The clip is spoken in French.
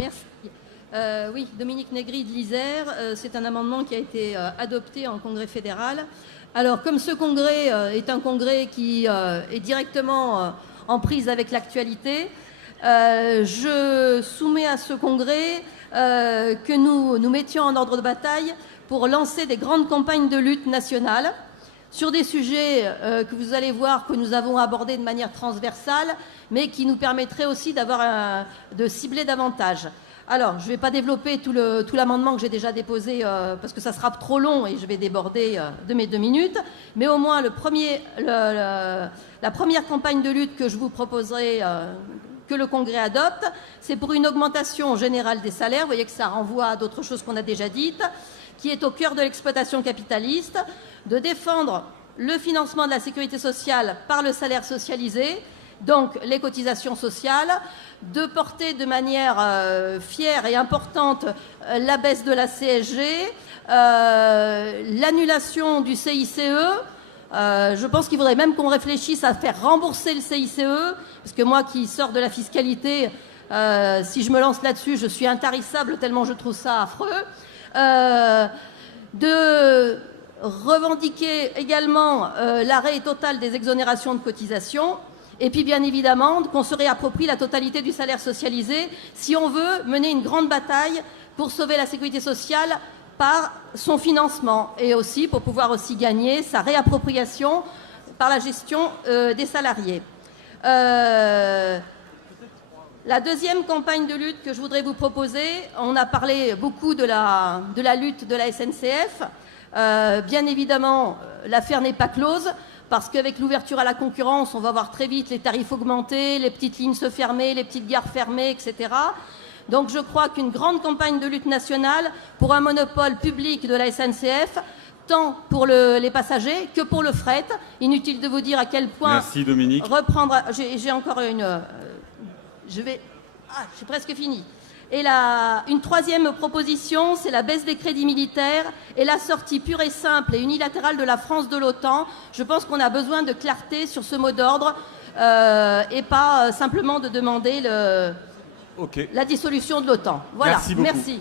Merci. Oui, Dominique Négri de l'Isère, c'est un amendement qui a été adopté en congrès fédéral. Alors, comme ce congrès est un congrès qui est directement en prise avec l'actualité, je soumets à ce congrès que nous mettions en ordre de bataille pour lancer des grandes campagnes de lutte nationales sur des sujets que vous allez voir que nous avons abordés de manière transversale, mais qui nous permettraient aussi de cibler davantage. Alors, je ne vais pas développer tout l'amendement que j'ai déjà déposé parce que ça sera trop long et je vais déborder de mes 2 minutes. Mais au moins, la première campagne de lutte que je vous proposerai que le Congrès adopte, c'est pour une augmentation générale des salaires. Vous voyez que ça renvoie à d'autres choses qu'on a déjà dites, qui est au cœur de l'exploitation capitaliste, de défendre le financement de la sécurité sociale par le salaire socialisé, donc les cotisations sociales, de porter de manière fière et importante la baisse de la CSG, l'annulation du CICE. Je pense qu'il faudrait même qu'on réfléchisse à faire rembourser le CICE, parce que moi qui sors de la fiscalité, si je me lance là-dessus, je suis intarissable tellement je trouve ça affreux. De revendiquer également l'arrêt total des exonérations de cotisations. Et puis, bien évidemment, qu'on se réapproprie la totalité du salaire socialisé si on veut mener une grande bataille pour sauver la sécurité sociale par son financement et aussi pour pouvoir aussi gagner sa réappropriation par la gestion des salariés. La deuxième campagne de lutte que je voudrais vous proposer, on a parlé beaucoup de la lutte de la SNCF. Bien évidemment, l'affaire n'est pas close. Parce qu'avec l'ouverture à la concurrence, on va voir très vite les tarifs augmenter, les petites lignes se fermer, les petites gares fermées, etc. Donc je crois qu'une grande campagne de lutte nationale pour un monopole public de la SNCF, tant pour les passagers que pour le fret. Inutile de vous dire à quel point... Merci Dominique. Reprendre... J'ai encore une... j'ai presque fini. Et une troisième proposition, c'est la baisse des crédits militaires et la sortie pure et simple et unilatérale de la France de l'OTAN. Je pense qu'on a besoin de clarté sur ce mot d'ordre et pas simplement de demander la dissolution de l'OTAN. Voilà, Merci beaucoup. Merci.